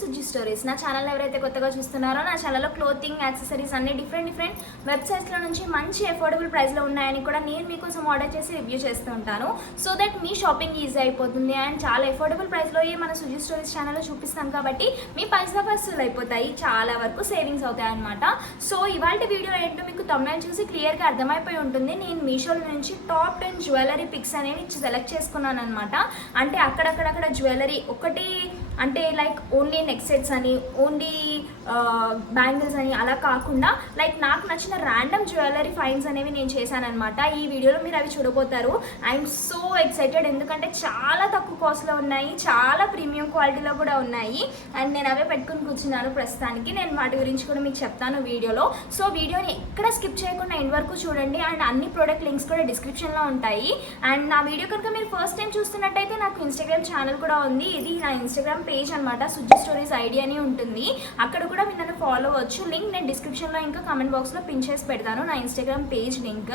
Suji stories. నా channel ఎవరైతే కొత్తగా చూస్తున్నారో నా ఛానల్లో క్లోతింగ్, యాక్సెసరీస్ అన్ని డిఫరెంట్ వెబ్సైట్స్లో నుంచి మంచి అఫోర్డబుల్ ప్రైస్లో ఉన్నాయని కూడా నేను మీకోసం ఆర్డర్ చేసి రివ్యూ చేస్తూ ఉంటాను. So that me shopping easy అయిపోతుంది అండ్ చాలా అఫోర్డబుల్ ప్రైస్లో మన సుజి స్టోరీస్ ఛానల్లో చూపిస్తాం కాబట్టి మీ పైసా వసూలు అయిపోతాయి, చాలా వరకు సేవింగ్స్ అవుతాయి అనమాట. సో ఇవాళ వీడియో ఏంటో మీకు తమిళ చూసి క్లియర్గా అర్థమైపోయి ఉంటుంది. నేను మీషో నుంచి టాప్ 10 జ్యువెలరీ పిక్స్ అనేవి సెలెక్ట్ చేసుకున్నాను అనమాట. అంటే అక్కడక్కడ జ్యువెలరీ ఒకటి అంటే లైక్ ఓన్లీ నెక్ సెట్స్ అని, ఓన్లీ బ్యాంగిల్స్ అని అలా కాకుండా లైక్ నాకు నచ్చిన ర్యాండమ్ జ్యువెలరీ ఫైన్స్ అనేవి నేను చేశాను అనమాట. ఈ వీడియోలో మీరు అవి చూడబోతారు. ఐఎమ్ సో ఎక్సైటెడ్, ఎందుకంటే చాలా తక్కువ కాస్ట్లో ఉన్నాయి, చాలా ప్రీమియం క్వాలిటీలో కూడా ఉన్నాయి అండ్ నేను అవే పెట్టుకుని కూర్చున్నాను ప్రస్తుతానికి. నేను వాటి గురించి కూడా మీకు చెప్తాను వీడియోలో. సో వీడియోని ఎక్కడ స్కిప్ చేయకుండా ఎండ్ వరకు చూడండి అండ్ అన్ని ప్రోడక్ట్ లింక్స్ కూడా డిస్క్రిప్షన్లో ఉంటాయి. అండ్ నా వీడియో కనుక మీరు ఫస్ట్ టైం చూస్తున్నట్టయితే నాకు ఇన్స్టాగ్రామ్ ఛానల్ కూడా ఉంది. ఇది నా ఇన్స్టాగ్రామ్ పేజ్ అనమాట, సుజి స్టోరీస్ ఐడి అని ఉంటుంది. అక్కడ కూడా మీరు నన్ను ఫాలో అవ్వచ్చు. లింక్ నేను డిస్క్రిప్షన్లో ఇంకా కామెంట్ బాక్స్లో పిన్ చేసి పెడతాను, నా Instagram page link.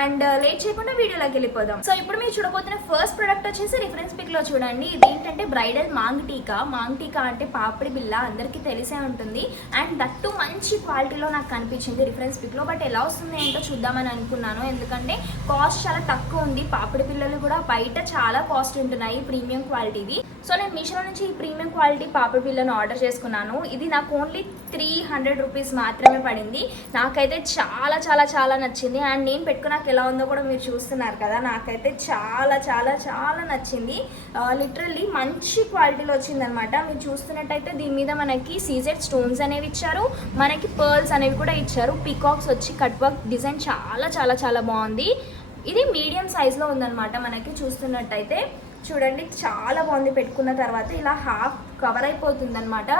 And late చేయకుండా వీడియోలోకి వెళ్ళిపోదాం. సో ఇప్పుడు మీరు చూడబోతున్న ఫస్ట్ ప్రోడక్ట్ వచ్చేసి రిఫరెన్స్ పిక్లో చూడండి. ఇది ఏంటంటే బ్రైడల్ మాంగ్ టీకా. మాంగ్ టీకా అంటే పాపిడి బిల్ల, అందరికీ తెలిసే ఉంటుంది. అండ్ దట్టు మంచి క్వాలిటీలో నాకు కనిపించింది రిఫరెన్స్ పిక్లో. బట్ ఎలా వస్తుంది ఏంటో చూద్దామని అనుకున్నాను, ఎందుకంటే కాస్ట్ చాలా తక్కువ ఉంది. పాపిడి పిల్లలు కూడా బయట చాలా కాస్ట్ ఉంటున్నాయి ప్రీమియం క్వాలిటీది. సో నేను మీషోలో నుంచి ఈ ప్రీమియం క్వాలిటీ పాపిడి పిల్లను ఆర్డర్ చేసుకున్నాను. ఇది నాకు ఓన్లీ 300 రూపీస్ మాత్రమే పడింది. నాకైతే చాలా చాలా చాలా నచ్చింది అండ్ నేను పెట్టుకున్నాక ఎలా ఉందో కూడా మీరు చూస్తున్నారు కదా. నాకైతే చాలా చాలా చాలా నచ్చింది. లిటరల్లీ మంచి క్వాలిటీలో వచ్చిందనమాట. మీరు చూస్తున్నట్టయితే దీని మీద మనకి సీజెడ్ స్టోన్స్ అనేవి ఇచ్చారు, మనకి పర్ల్స్ అనేవి కూడా ఇచ్చారు. పీకాక్స్ వచ్చి కట్ వర్క్ డిజైన్ చాలా చాలా చాలా బాగుంది. ఇది మీడియం సైజ్లో ఉందన్నమాట. మనకి చూస్తున్నట్టయితే చూడండి చాలా బాగుంది. పెట్టుకున్న తర్వాత ఇలా హాఫ్ కవర్ అయిపోతుంది అనమాట.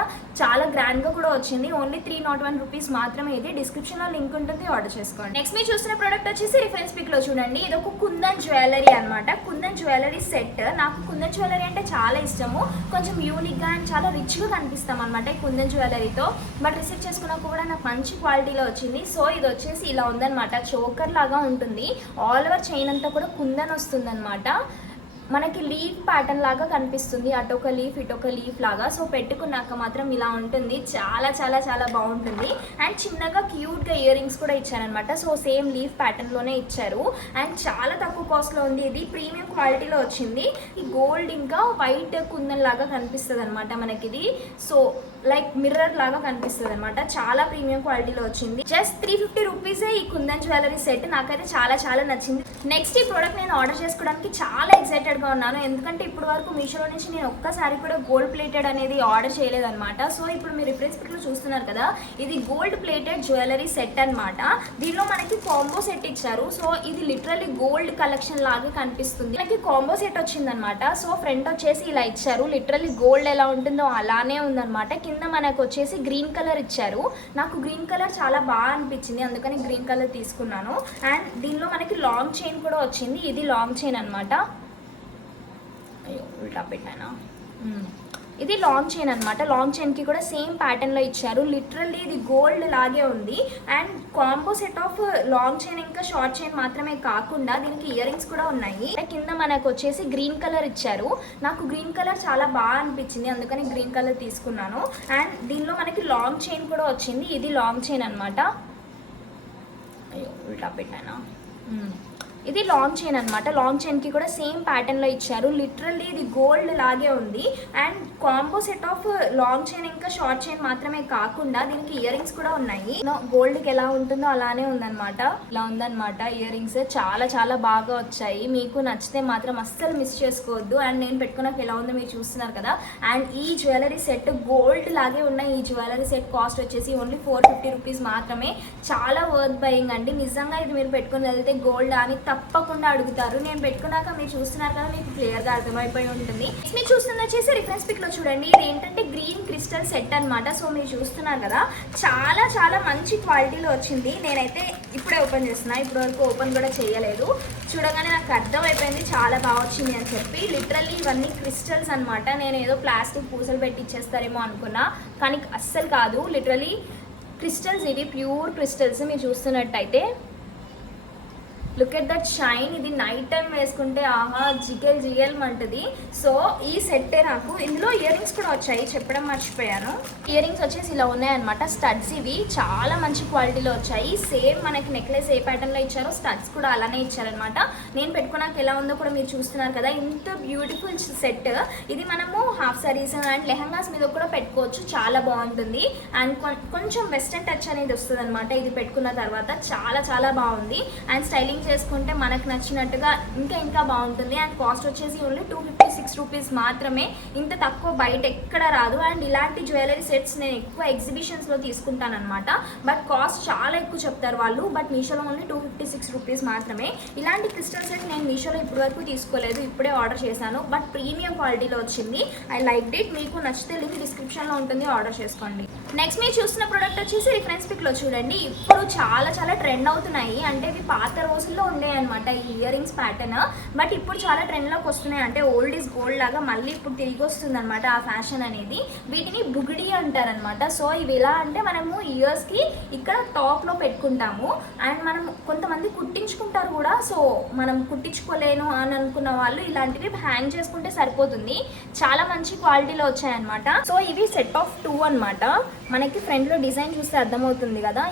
చాలా గ్రాండ్గా కూడా వచ్చింది. ఓన్లీ 301 రూపీస్ మాత్రమే. ఇది డిస్క్రిప్షన్లో లింక్ ఉంటుంది, ఆర్డర్ చేసుకోండి. నెక్స్ట్ మీరు చూసిన ప్రోడక్ట్ వచ్చేసి రిఫరెన్స్ పిక్లో చూడండి. ఇది ఒక కుందన్ జ్యువెలరీ అనమాట. Kundan jewellery set. నాకు కుందన్ జ్యువెలరీ అంటే చాలా ఇష్టము. కొంచెం యూనిక్గా అండ్ చాలా రిచ్గా కనిపిస్తాం అనమాట ఈ కుందన్ జ్యువెలరీతో. బట్ రిసీవ్ చేసుకున్నాక కూడా నాకు మంచి క్వాలిటీలో వచ్చింది. సో ఇది వచ్చేసి ఇలా ఉందన్నమాట. చోకర్ లాగా ఉంటుంది. ఆల్ ఓవర్ చైన్ అంతా కూడా కుందన్ వస్తుంది అనమాట. మనకి లీఫ్ ప్యాటర్న్ లాగా కనిపిస్తుంది, అటొక లీఫ్ ఇటొక లీఫ్ లాగా. సో పెట్టుకున్నాక మాత్రం ఇలా ఉంటుంది. చాలా చాలా చాలా బాగుంటుంది. అండ్ చిన్నగా క్యూట్గా ఇయర్ రింగ్స్ కూడా ఇచ్చారనమాట. సో సేమ్ లీఫ్ ప్యాటర్న్లోనే ఇచ్చారు అండ్ చాలా తక్కువ కాస్ట్లో ఉంది. ఇది ప్రీమియం క్వాలిటీలో వచ్చింది. ఈ గోల్డ్ ఇంకా వైట్ కుందన్ లాగా కనిపిస్తుంది అనమాట మనకి ఇది. సో లైక్ మిర్రర్ లాగా కనిపిస్తుంది అనమాట. చాలా ప్రీమియం క్వాలిటీలో వచ్చింది. జస్ట్ 350 రూపీసే ఈ కుందన్ జ్యువెలరీ సెట్. నాకైతే చాలా చాలా నచ్చింది. నెక్స్ట్ ఈ ప్రోడక్ట్ నేను ఆర్డర్ చేసుకోవడానికి చాలా ఎక్సైటెడ్గా ఉన్నాను, ఎందుకంటే ఇప్పుడు వరకు మీషోలో నుంచి నేను ఒక్కసారి కూడా గోల్డ్ ప్లేటెడ్ అనేది ఆర్డర్ చేయలేదన్నమాట. సో ఇప్పుడు మీరు రిఫరెన్స్ పిక్లో చూస్తున్నారు కదా, ఇది గోల్డ్ ప్లేటెడ్ జ్యువెలరీ సెట్ అనమాట. దీనిలో మనకి కాంబో సెట్ ఇచ్చారు. సో ఇది లిటరల్లీ గోల్డ్ కలెక్షన్ లాగా కనిపిస్తుంది. మనకి కాంబో సెట్ వచ్చిందనమాట. సో ఫ్రంట్ వచ్చేసి ఇలా ఇచ్చారు. లిటరల్లీ గోల్డ్ ఎలా ఉంటుందో అలానే ఉందన్నమాట. కింద మనకు వచ్చేసి గ్రీన్ కలర్ ఇచ్చారు. నాకు గ్రీన్ కలర్ చాలా బాగా అనిపించింది, అందుకని గ్రీన్ కలర్ తీసుకున్నాను. అండ్ దీనిలో మనకి లాంగ్ చైన్ కూడా వచ్చింది. ఇది లాంగ్ చైన్ అనమాట. అయ్యో ఉల్టా పెట్టానా. ఇది లాంగ్ చైన్ అనమాట. లాంగ్ చైన్కి కూడా సేమ్ ప్యాటర్న్లో ఇచ్చారు. లిటరల్లీ ఇది గోల్డ్ లాగే ఉంది. And combo set of long chain ఇంకా షార్ట్ చైన్ మాత్రమే కాకుండా దీనికి ఇయర్ రింగ్స్ కూడా ఉన్నాయి. కింద మనకు వచ్చేసి గ్రీన్ కలర్ ఇచ్చారు. నాకు గ్రీన్ కలర్ చాలా బాగా అనిపించింది, అందుకని గ్రీన్ కలర్ తీసుకున్నాను. అండ్ దీనిలో మనకి లాంగ్ చైన్ కూడా వచ్చింది. ఇది లాంగ్ చైన్ అనమాట. అయ్యో ఉల్టా పెట్టానా. ఇది లాంగ్ చైన్ అనమాట. లాంగ్ చైన్కి కూడా సేమ్ ప్యాటర్న్లో ఇచ్చారు. లిటరల్లీ ఇది గోల్డ్ లాగే ఉంది. And combo set of long chain ఇంకా షార్ట్ చైన్ మాత్రమే కాకుండా దీనికి ఇయర్ రింగ్స్ కూడా ఉన్నాయి. గోల్డ్కి ఎలా ఉంటుందో అలానే ఉందన్నమాట. ఇలా ఉందన్నమాట ఇయర్ రింగ్స్. చాలా చాలా బాగా వచ్చాయి. మీకు నచ్చితే మాత్రం అస్సలు మిస్ చేసుకోవద్దు. అండ్ నేను పెట్టుకున్నాక ఎలా ఉందో మీరు చూస్తున్నారు కదా. అండ్ ఈ జ్యువెలరీ సెట్ గోల్డ్ లాగే ఉన్న ఈ జ్యువెలరీ సెట్ కాస్ట్ వచ్చేసి ఓన్లీ 450 రూపీస్ మాత్రమే. చాలా వర్త్ బయింగ్ అండి. నిజంగా ఇది మీరు పెట్టుకుని వెళ్తే గోల్డ్ అని తప్పకుండా అడుగుతారు. నేను పెట్టుకున్నాక మీరు చూస్తున్నారు కదా, మీకు క్లియర్గా అర్థమైపోయి ఉంటుంది. మీరు చూస్తున్న వచ్చేసి రిఫరెన్స్ పిక్లో చూడండి. ఇది ఏంటంటే గ్రీన్ క్రిస్టల్ సెట్ అనమాట. సో మీరు చూస్తున్నారు కదా, చాలా చాలా మంచి క్వాలిటీలో వచ్చింది. నేనైతే ఇప్పుడే ఓపెన్ చేస్తున్నా, ఇప్పటి వరకు ఓపెన్ కూడా చేయలేదు. చూడగానే నాకు అర్థమైపోయింది చాలా బాగా వచ్చింది అని చెప్పి. లిటరల్లీ ఇవన్నీ క్రిస్టల్స్ అనమాట. నేను ఏదో ప్లాస్టిక్ పూసలు పెట్టి ఇచ్చేస్తారేమో అనుకున్నా, కానీ అస్సలు కాదు. లిటరల్లీ క్రిస్టల్స్, ఇవి ప్యూర్ క్రిస్టల్స్. మీరు చూస్తున్నట్టయితే లుక్ ఎట్ దట్ షైన్. ఇది నైట్ టైం వేసుకుంటే ఆహా జిగెల్ జిగెల్ అంటది. సో ఈ సెట్టే నాకు. ఇందులో ఇయర్ రింగ్స్ కూడా వచ్చాయి, చెప్పడం మర్చిపోయాను. ఇయర్ రింగ్స్ వచ్చేసి ఇలా ఉన్నాయన్నమాట. స్టడ్స్ ఇవి చాలా మంచి క్వాలిటీలో వచ్చాయి. సేమ్ మనకి నెక్లెస్ ఏ ప్యాటర్న్లో ఇచ్చారో స్టడ్స్ కూడా అలానే ఇచ్చారనమాట. నేను పెట్టుకున్నాక ఎలా ఉందో కూడా మీరు చూస్తున్నారు కదా, ఇంత బ్యూటిఫుల్ సెట్. ఇది మనము హాఫ్ సారీస్ అండ్ లెహంగాస్ మీద కూడా పెట్టుకోవచ్చు, చాలా బాగుంటుంది. అండ్ కొంచెం వెస్టర్న్ టచ్ అనేది వస్తుంది అనమాట ఇది పెట్టుకున్న తర్వాత. చాలా చాలా బాగుంది. అండ్ స్టైలింగ్ చేసుకుంటే మనకు నచ్చినట్టుగా ఇంకా బాగుంటుంది. అండ్ కాస్ట్ వచ్చేసి ఓన్లీ 256 రూపీస్ మాత్రమే. ఇంత తక్కువ బయట ఎక్కడ రాదు. అండ్ ఇలాంటి జ్యువెలరీ సెట్స్ నేను ఎక్కువ ఎగ్జిబిషన్స్లో తీసుకుంటాను అనమాట. బట్ కాస్ట్ చాలా ఎక్కువ చెప్తారు వాళ్ళు. బట్ మీషోలో ఓన్లీ 256 రూపీస్ మాత్రమే. ఇలాంటి క్రిస్టల్ సెట్ నేను మీషోలో ఇప్పటి వరకు తీసుకోలేదు, ఇప్పుడే ఆర్డర్ చేశాను. బట్ ప్రీమియం క్వాలిటీలో వచ్చింది. I like it. మీకు నచ్చితే లింక్ డిస్క్రిప్షన్లో ఉంటుంది, ఆర్డర్ చేసుకోండి. నెక్స్ట్ మీరు చూస్తున్న ప్రోడక్ట్ వచ్చేసి రిఫరెన్స్ పిక్లో చూడండి. ఇప్పుడు చాలా చాలా ట్రెండ్ అవుతున్నాయి. అంటే ఇవి పాత రోజుల్లో ఉన్నాయి అనమాట ఈ ఇయర్ రింగ్స్ ప్యాటర్న్. బట్ ఇప్పుడు చాలా ట్రెండ్లోకి వస్తున్నాయి. అంటే ఓల్డ్ ఈజ్ గోల్డ్ లాగా మళ్ళీ ఇప్పుడు తిరిగి వస్తుంది అనమాట ఆ ఫ్యాషన్ అనేది. వీటిని బుగిడి అంటారనమాట. సో ఇవి ఎలా అంటే మనము ఇయర్స్కి ఇక్కడ టాప్లో పెట్టుకుంటాము. అండ్ మనం కొంతమంది కుట్టించుకుంటారు కూడా. సో మనం కుట్టించుకోలేను అని అనుకున్న వాళ్ళు ఇలాంటివి హ్యాంగ్ చేసుకుంటే సరిపోతుంది. చాలా మంచి క్వాలిటీలో వచ్చాయన్నమాట. సో ఇవి సెట్ ఆఫ్ 2 అనమాట. మనకి ఫ్రంట్లో డిజైన్ చూస్తే అర్థమవుతుంది కదా,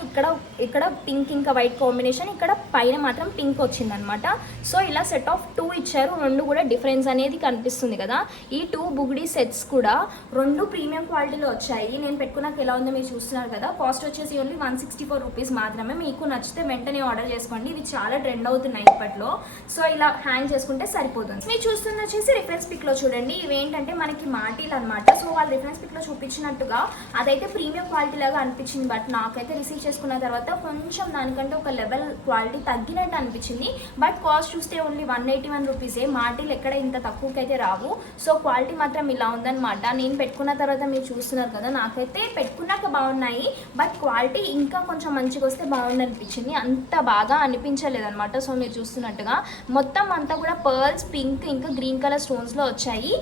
ఇక్కడ పింక్ ఇంకా వైట్ కాంబినేషన్, ఇక్కడ పైన మాత్రం పింక్ వచ్చిందనమాట. సో ఇలా సెట్ ఆఫ్ 2 ఇచ్చారు. రెండు కూడా డిఫరెన్స్ అనేది కనిపిస్తుంది కదా. ఈ 2 బుగిడి సెట్స్ కూడా 2 ప్రీమియం క్వాలిటీలో వచ్చాయి. నేను పెట్టుకున్నాక ఎలా ఉందో మీరు చూస్తున్నారు కదా. కాస్ట్ వచ్చేసి ఓన్లీ 164 రూపీస్ మాత్రమే. మీకు నచ్చితే వెంటనే ఆర్డర్ చేసుకోండి. ఇవి చాలా ట్రెండ్ అవుతున్నాయి ఇప్పట్లో. సో ఇలా హ్యాంగ్ చేసుకుంటే సరిపోతుంది. మీరు చూస్తుంది వచ్చేసి రిఫరెన్స్ పిక్లో చూడండి. ఇవేంటంటే మనకి మాటీలు అనమాట. సో వాళ్ళు రిఫరెన్స్ పిక్లో చూపించినట్టుగా అదైతే ప్రీమియం క్వాలిటీ లాగా అనిపించింది. బట్ నాకైతే రిసీవ్ చేసుకున్న తర్వాత కొంచెం దానికంటే ఒక లెవెల్ క్వాలిటీ తగ్గినట్టు అనిపించింది. బట్ కాస్ట్ చూస్తే ఓన్లీ 181 రూపీసే. మాటీలు ఎక్కడ ఇంత తక్కువకి అయితే రావు. సో క్వాలిటీ మాత్రం ఇలా ఉందన్నమాట. నేను పెట్టుకున్న తర్వాత మీరు చూస్తున్నారు కదా, నాకైతే పెట్టుకున్నాక బాగున్నాయి. బట్ క్వాలిటీ ఇంకా కొంచెం మంచిగా వస్తే బాగుంది అనిపించింది. అంత బాగా అనిపించలేదన్నమాట. సో మీరు చూస్తున్నట్టుగా మొత్తం అంతా కూడా పర్ల్స్, పింక్ ఇంకా గ్రీన్ కలర్ స్టోన్స్లో వచ్చాయి.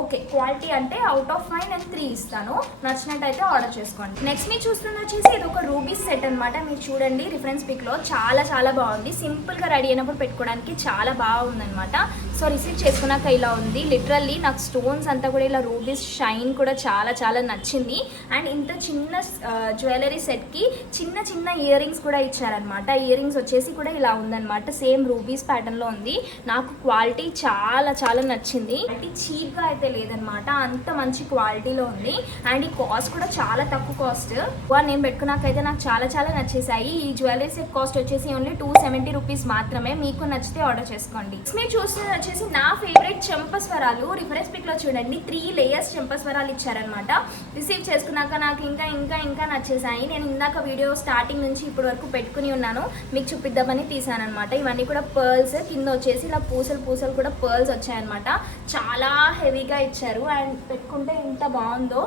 ఓకే, క్వాలిటీ అంటే అవుట్ ఆఫ్ 5 నేను 3 ఇస్తాను. నచ్చినట్టయితే ఆర్డర్ చేసుకోండి. నెక్స్ట్ మీరు చూస్తున్న వచ్చేసి ఇది ఒక రూబీస్ సెట్ అనమాట. మీరు చూడండి రిఫరెన్స్ పిక్లో చాలా చాలా బాగుంది. సింపుల్గా రెడీ అయినప్పుడు పెట్టుకోవడానికి చాలా బాగుందనమాట. సో రిసీవ్ చేసుకున్నాక ఇలా ఉంది. లిటరల్లీ నాకు స్టోన్స్ అంతా కూడా ఇలా రూబీస్ షైన్ కూడా చాలా చాలా నచ్చింది. అండ్ ఇంత చిన్న జ్యువెలరీ సెట్కి చిన్న చిన్న ఇయర్ రింగ్స్ కూడా ఇచ్చారనమాట. ఇయర్ రింగ్స్ వచ్చేసి కూడా ఇలా ఉందన్నమాట. సేమ్ రూబీస్ ప్యాటర్న్లో ఉంది. నాకు క్వాలిటీ చాలా చాలా నచ్చింది. అంటే చీప్గా అయితే లేదనమాట, అంత మంచి క్వాలిటీలో ఉంది. అండ్ ఈ కాస్ట్ కూడా చాలా తక్కువ కాస్ట్. నేను పెట్టుకున్నాకైతే నాకు చాలా చాలా నచ్చేసాయి. ఈ జ్యువెలరీ సెట్ కాస్ట్ వచ్చేసి ఓన్లీ 270 రూపీస్ మాత్రమే. మీకు నచ్చితే ఆర్డర్ చేసుకోండి. మీరు చూస్తున్నది వచ్చేసి నా ఫేవరెట్ చెంపస్వరాలు. రిఫరెన్స్ పిక్ లో చూడండి 3 లేయర్స్ చెంపస్వరాలు ఇచ్చారనమాట. రిసీవ్ చేసుకున్నాక నాకు ఇంకా నచ్చేసాయి. నేను ఇందాక వీడియో స్టార్టింగ్ నుంచి ఇప్పటి వరకు పెట్టుకుని ఉన్నాను, మీకు చూపిద్దామని తీసానమాట. ఇవన్నీ కూడా పర్ల్స్, కింద వచ్చేసి ఇలా పూసలు కూడా పర్ల్స్ వచ్చాయన్నమాట. చాలా హెవీగా ఇచ్చారు. అండ్ పెట్టుకుంటే ఎంత బాగుందో,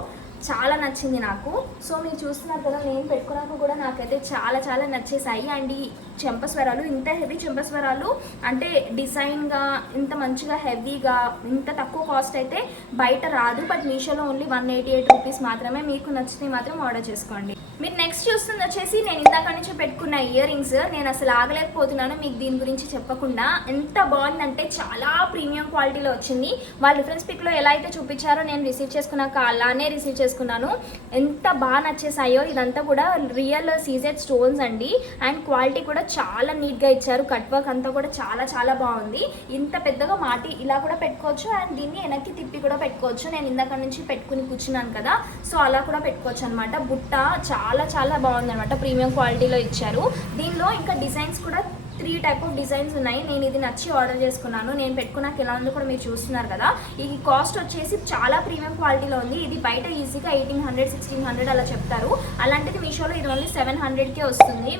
చాలా నచ్చింది నాకు. సో మీరు చూస్తున్నారు కదా, నేను పెట్టుకున్నాక కూడా నాకైతే చాలా చాలా నచ్చేసాయి. అండ్ ఈ చెంపస్వరాలు, ఇంత హెవీ చెంపస్వరాలు అంటే డిజైన్గా ఇంత మంచిగా హెవీగా ఇంత తక్కువ కాస్ట్ అయితే బయట రాదు. బట్ మీషోలో ఓన్లీ 188 రూపీస్ మాత్రమే. మీకు నచ్చితే మాత్రం ఆర్డర్ చేసుకోండి. మీరు నెక్స్ట్ చూస్తుంది వచ్చేసి నేను ఇందాక నుంచి పెట్టుకున్న ఇయర్ రింగ్స్. నేను అసలు ఆగలేకపోతున్నాను మీకు దీని గురించి చెప్పకుండా. ఎంత బాగుందంటే చాలా ప్రీమియం క్వాలిటీలో వచ్చింది. వాళ్ళు రిఫరెన్స్ పిక్లో ఎలా అయితే చూపించారో నేను రిసీవ్ చేసుకున్నాక అలానే రిసీవ్ చేసుకున్నాను. ఎంత బాగా నచ్చేసాయో. ఇదంతా కూడా రియల్ సీజెడ్ స్టోన్స్ అండి. అండ్ క్వాలిటీ కూడా చాలా నీట్గా ఇచ్చారు. కట్ వర్క్ అంతా కూడా చాలా చాలా బాగుంది. ఇంత పెద్దగా మాటి ఇలా కూడా పెట్టుకోవచ్చు. అండ్ దీన్ని వెనక్కి తిప్పి కూడా పెట్టుకోవచ్చు. నేను ఇందాక నుంచి పెట్టుకుని కూర్చున్నాను కదా, సో అలా కూడా పెట్టుకోవచ్చు అనమాట. బుట్ట చాలా చాలా బాగుందన్నమాట. ప్రీమియం క్వాలిటీలో ఇచ్చారు. దీనిలో ఇంకా డిజైన్స్ కూడా 3 టైప్ ఆఫ్ డిజైన్స్ ఉన్నాయి. నేను ఇది నచ్చి ఆర్డర్ చేసుకున్నాను. నేను పెట్టుకున్నాక ఎలా ఉందో కూడా మీరు చూస్తున్నారు కదా. ఈ కాస్ట్ వచ్చేసి చాలా ప్రీమియం క్వాలిటీలో ఉంది. ఇది బయట ఈజీగా 1800 1600 అలా చెప్తారు. అలాంటిది మీషోలో ఇది ఓన్లీ 700కే వస్తుంది.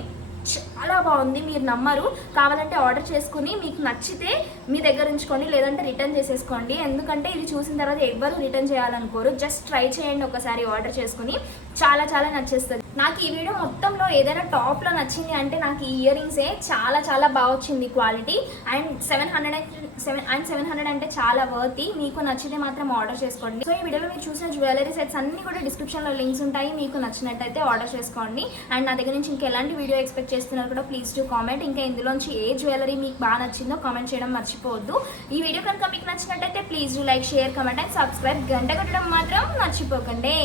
చాలా బాగుంది, మీరు నమ్మరు. కావాలంటే ఆర్డర్ చేసుకుని మీకు నచ్చితే మీ దగ్గర ఉంచుకోండి, లేదంటే రిటర్న్ చేసేసుకోండి. ఎందుకంటే ఇది చూసిన తర్వాత ఎవ్వరు రిటర్న్ చేయాలనుకోరు. జస్ట్ ట్రై చేయండి ఒకసారి ఆర్డర్ చేసుకుని, చాలా చాలా నచ్చేస్తుంది. నాకు ఈ వీడియో మొత్తంలో ఏదైనా టాప్లో నచ్చింది అంటే నాకు ఈ ఇయర్ రింగ్సే. చాలా చాలా బాగా వచ్చింది క్వాలిటీ. అండ్ 700 అంటే చాలా వర్తీ. మీకు నచ్చితే మాత్రం ఆర్డర్ చేసుకోండి. సో ఈ వీడియోలో మీరు చూసిన జ్యువెలరీ సెట్స్ అన్ని కూడా డిస్క్రిప్షన్లో లింక్స్ ఉంటాయి. మీకు నచ్చినట్టయితే ఆర్డర్ చేసుకోండి. అండ్ నా దగ్గర నుంచి ఇంకెలాంటి వీడియో ఎక్స్పెక్ట్ చేస్తున్నారు కూడా ప్లీజ్ టు కామెంట్. ఇంకా ఇందులోంచి ఏ జ్యువెలరీ మీకు బాగా నచ్చిందో కామెంట్ చేయడం మర్చిపోవద్దు. ఈ వీడియో కనుక మీకు నచ్చినట్టయితే please do like, share, comment and subscribe. గంట కొట్టడం మాత్రం మర్చిపోకండి.